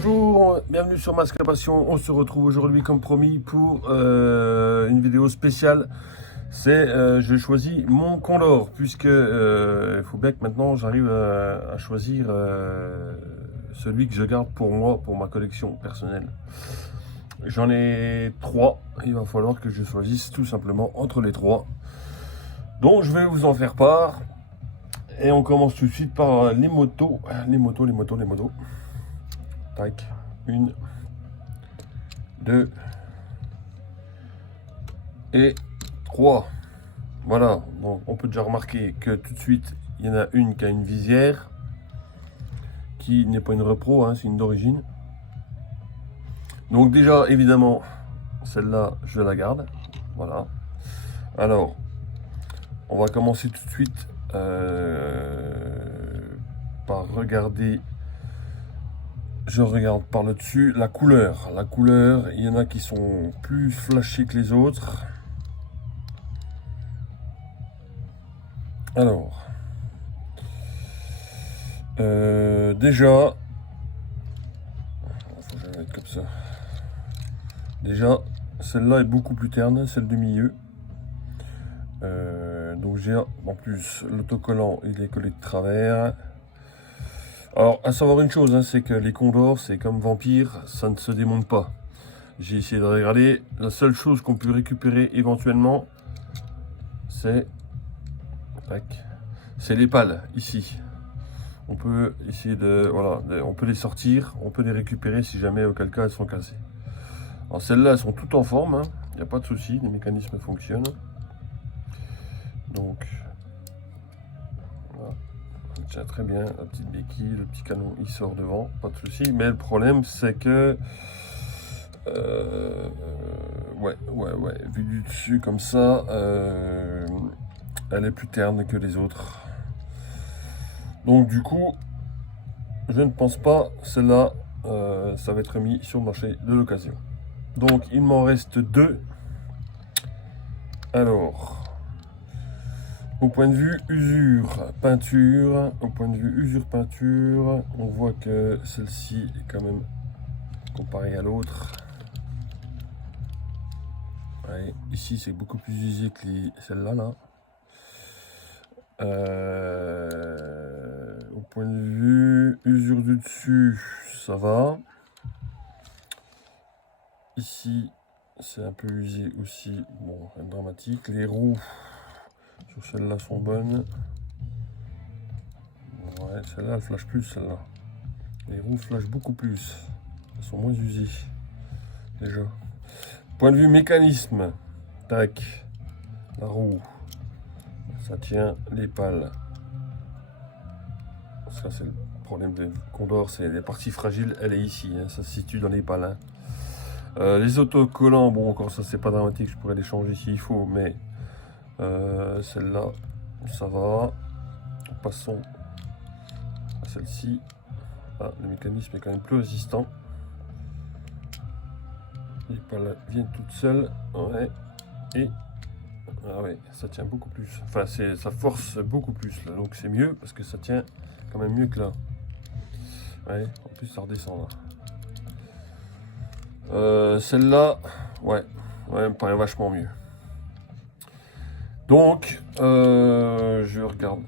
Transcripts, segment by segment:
Bonjour, bienvenue sur Masque à Passion. On se retrouve aujourd'hui comme promis pour une vidéo spéciale. Je choisis mon Condor puisque il faut bien que maintenant j'arrive à choisir celui que je garde pour moi, pour ma collection personnelle. J'en ai trois, il va falloir que je choisisse tout simplement entre les trois. Donc je vais vous en faire part. Et on commence tout de suite par les motos. Tac. 1, 2 et 3. Voilà. Donc on peut déjà remarquer que tout de suite, il y en a une qui a une visière. Qui n'est pas une repro, hein, c'est une d'origine. Donc déjà, évidemment, celle-là, je la garde. Voilà. Alors, on va commencer tout de suite par regarder. Je regarde par le dessus la couleur. La couleur, il y en a qui sont plus flashés que les autres. Alors, déjà, faut que je la mette comme ça. Déjà, celle-là est beaucoup plus terne, celle du milieu. Donc j'ai en plus l'autocollant, il est collé de travers. Alors, à savoir une chose, hein, c'est que les Condors, c'est comme Vampire, ça ne se démonte pas. J'ai essayé de regarder. La seule chose qu'on peut récupérer éventuellement, c'est les pales, ici. On peut essayer de... Voilà, on peut les sortir, on peut les récupérer si jamais, auquel cas, elles sont cassées. Alors, celles-là, elles sont toutes en forme, hein, il n'y a pas de souci, les mécanismes fonctionnent. Donc... Voilà. Tiens très bien, la petite béquille, le petit canon il sort devant, pas de souci. Mais le problème c'est que ouais, vu du dessus comme ça, elle est plus terne que les autres. Donc du coup, je ne pense pas, celle-là, ça va être mis sur le marché de l'occasion. Donc il m'en reste deux. Alors. Au point de vue usure peinture, on voit que celle-ci est quand même comparée à l'autre. Ouais, ici c'est beaucoup plus usé que celle-là. Là. Au point de vue usure du dessus, ça va. Ici c'est un peu usé aussi, bon, rien de dramatique. Les roues sur celles-là sont bonnes. Ouais, celle-là elle flash plus, celle-là. Les roues flashent beaucoup plus. Elles sont moins usées. Déjà. Point de vue mécanisme. Tac. La roue. Ça tient les pales. Ça c'est le problème des Condor, c'est les parties fragiles, elle est ici. Hein, ça se situe dans les pales. Hein. Les autocollants, bon encore ça c'est pas dramatique, je pourrais les changer s'il faut, mais celle-là, ça va. Passons à celle-ci. Ah, le mécanisme est quand même plus résistant. Les pales viennent toutes seules. Ouais. Et ah ouais, ça tient beaucoup plus. Enfin, ça force beaucoup plus là. Donc c'est mieux parce que ça tient quand même mieux que là. Ouais, en plus ça redescend là. Celle-là, ouais, elle me paraît vachement mieux. Donc, je regarde.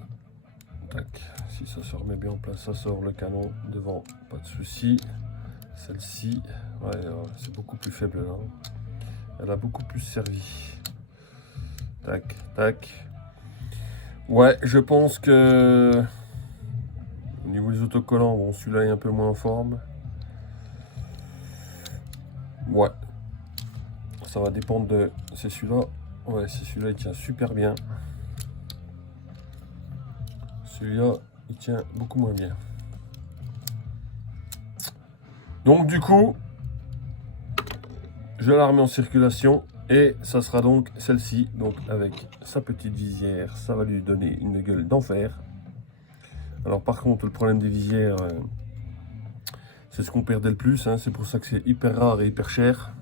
Tac. Si ça se remet bien en place, ça sort le canon devant, pas de souci. Celle-ci, ouais, c'est beaucoup plus faible là. Elle a beaucoup plus servi. Tac, tac. Ouais, je pense que au niveau des autocollants, bon, celui-là est un peu moins en forme. Ouais, ça va dépendre de. C'est celui-là. Ouais, c'est celui-là, il tient super bien. Celui-là, il tient beaucoup moins bien. Donc du coup, je la remets en circulation et ça sera donc celle-ci, donc avec sa petite visière, ça va lui donner une gueule d'enfer. Alors par contre, le problème des visières, c'est ce qu'on perdait le plus, hein, c'est pour ça que c'est hyper rare et hyper cher.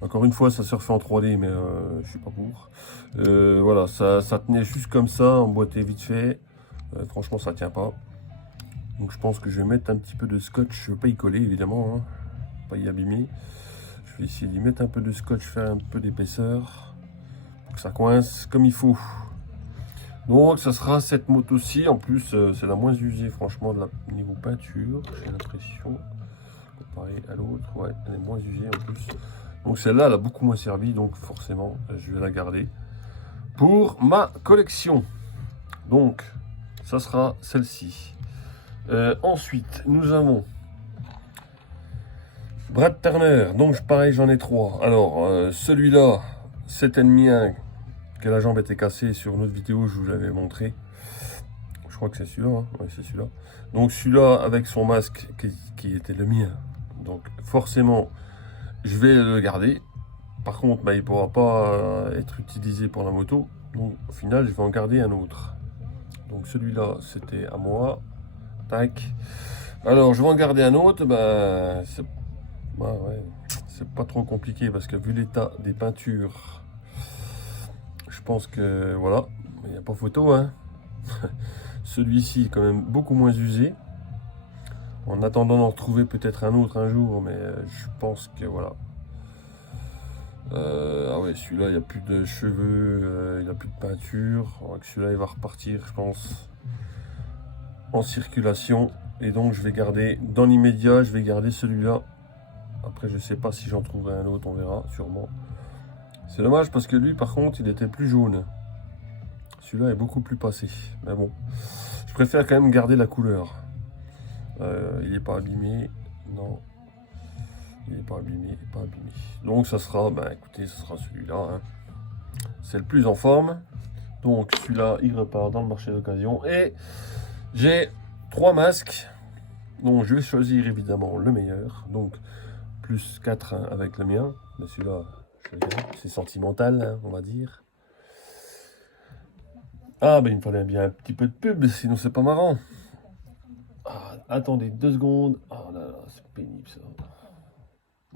Encore une fois, ça se refait en 3D, mais je suis pas pour. Voilà, ça tenait juste comme ça, emboîté vite fait. Franchement, ça tient pas. Donc je pense que je vais mettre un petit peu de scotch, je ne veux pas y coller évidemment, hein, pas y abîmer. Je vais essayer d'y mettre un peu de scotch, faire un peu d'épaisseur, pour que ça coince comme il faut. Donc ça sera cette moto-ci, en plus c'est la moins usée franchement de la niveau peinture, j'ai l'impression, comparé à l'autre, ouais, elle est moins usée en plus. Donc celle-là, elle a beaucoup moins servi, donc forcément je vais la garder pour ma collection. Donc ça sera celle-ci. Ensuite, nous avons Brad Turner, donc pareil j'en ai 3. Alors celui-là, c'était le mien, que la jambe était cassée sur une autre vidéo, je vous l'avais montré. Je crois que c'est celui-là, hein. Ouais, c'est celui-là. Donc celui-là avec son masque qui était le mien. Donc forcément, je vais le garder. Par contre, bah, il ne pourra pas être utilisé pour la moto. Donc au final, je vais en garder un autre. Donc celui-là, c'était à moi. Tac. Alors, je vais en garder un autre. Bah, c'est pas trop compliqué parce que vu l'état des peintures, je pense que voilà, il n'y a pas photo, hein. Celui-ci est quand même beaucoup moins usé. En attendant d'en retrouver peut-être un autre un jour, mais je pense que voilà. Ah ouais, celui-là, il n'y a plus de cheveux, il n'y a plus de peinture. Celui-là, il va repartir, je pense, en circulation. Et donc, je vais garder, dans l'immédiat, je vais garder celui-là. Après, je ne sais pas si j'en trouverai un autre, on verra, sûrement. C'est dommage parce que lui, par contre, il était plus jaune. Celui-là est beaucoup plus passé. Mais bon, je préfère quand même garder la couleur. Il n'est pas abîmé. Non. Il n'est pas abîmé, il n'est pas abîmé. Donc ça sera, bah écoutez, ce sera celui-là. Hein. C'est le plus en forme. Donc celui-là, il repart dans le marché d'occasion. Et j'ai 3 masques. Donc je vais choisir évidemment le meilleur. Donc plus 4 hein, avec le mien. Mais celui-là, c'est sentimental, hein, on va dire. Ah, ben il me fallait bien un petit peu de pub, sinon c'est pas marrant. Ah, attendez 2 secondes. Oh là là, c'est pénible ça.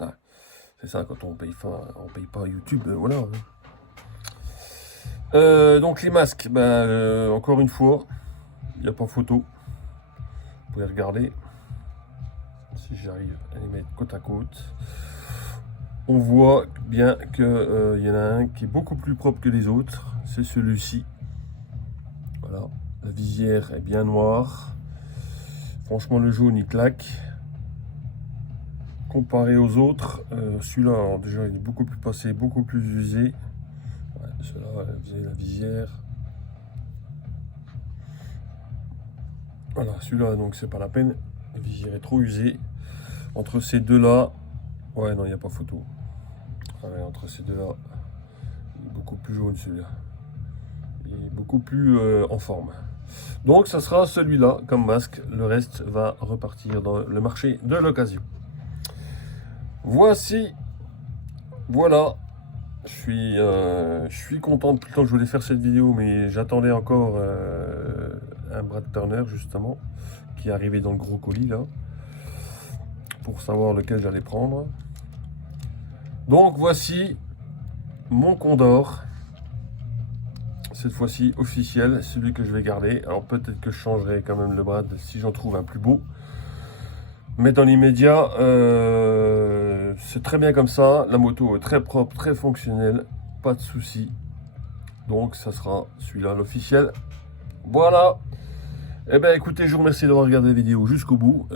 Ah, c'est ça, quand on paye pas YouTube, voilà. Donc les masques, ben, encore une fois, il n'y a pas photo. Vous pouvez regarder. Si j'arrive à les mettre côte à côte. On voit bien qu'il y en a un qui est beaucoup plus propre que les autres. C'est celui-ci. Voilà. La visière est bien noire. Franchement, le jaune, il claque. Comparé aux autres, celui-là, déjà, il est beaucoup plus passé, beaucoup plus usé. Ouais, celui-là, la visière. Voilà, celui-là, donc c'est pas la peine. La visière est trop usée. Entre ces deux-là, ouais, non, il n'y a pas photo. Ouais, entre ces deux-là, il est beaucoup plus jaune celui-là. Il est beaucoup plus en forme. Donc, ça sera celui-là comme masque. Le reste va repartir dans le marché de l'occasion. Voici, voilà. Je suis content depuis le temps que je voulais faire cette vidéo, mais j'attendais encore un Brad Turner justement, qui est arrivé dans le gros colis là, pour savoir lequel j'allais prendre. Donc voici mon Condor, cette fois-ci officiel, celui que je vais garder. Alors peut-être que je changerai quand même le Brad si j'en trouve un plus beau. Mais dans l'immédiat, c'est très bien comme ça. La moto est très propre, très fonctionnelle. Pas de soucis. Donc, ça sera celui-là, l'officiel. Voilà. Eh bien, écoutez, je vous remercie d'avoir regardé la vidéo jusqu'au bout.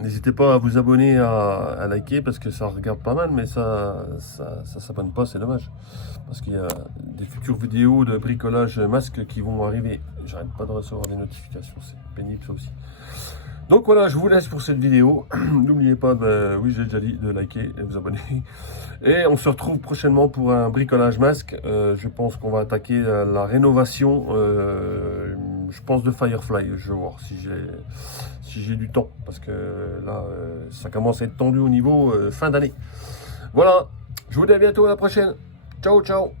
N'hésitez pas à vous abonner, à liker, parce que ça regarde pas mal, mais ça s'abonne pas, c'est dommage. Parce qu'il y a des futures vidéos de bricolage masque qui vont arriver. J'arrête pas de recevoir des notifications, c'est pénible ça aussi. Donc voilà, je vous laisse pour cette vidéo. N'oubliez pas, oui, j'ai déjà dit, de liker et de vous abonner. Et on se retrouve prochainement pour un bricolage masque. Je pense qu'on va attaquer la rénovation, je pense, de Firefly. Je vais voir si j'ai du temps. Parce que là, ça commence à être tendu au niveau fin d'année. Voilà, je vous dis à bientôt, à la prochaine. Ciao, ciao.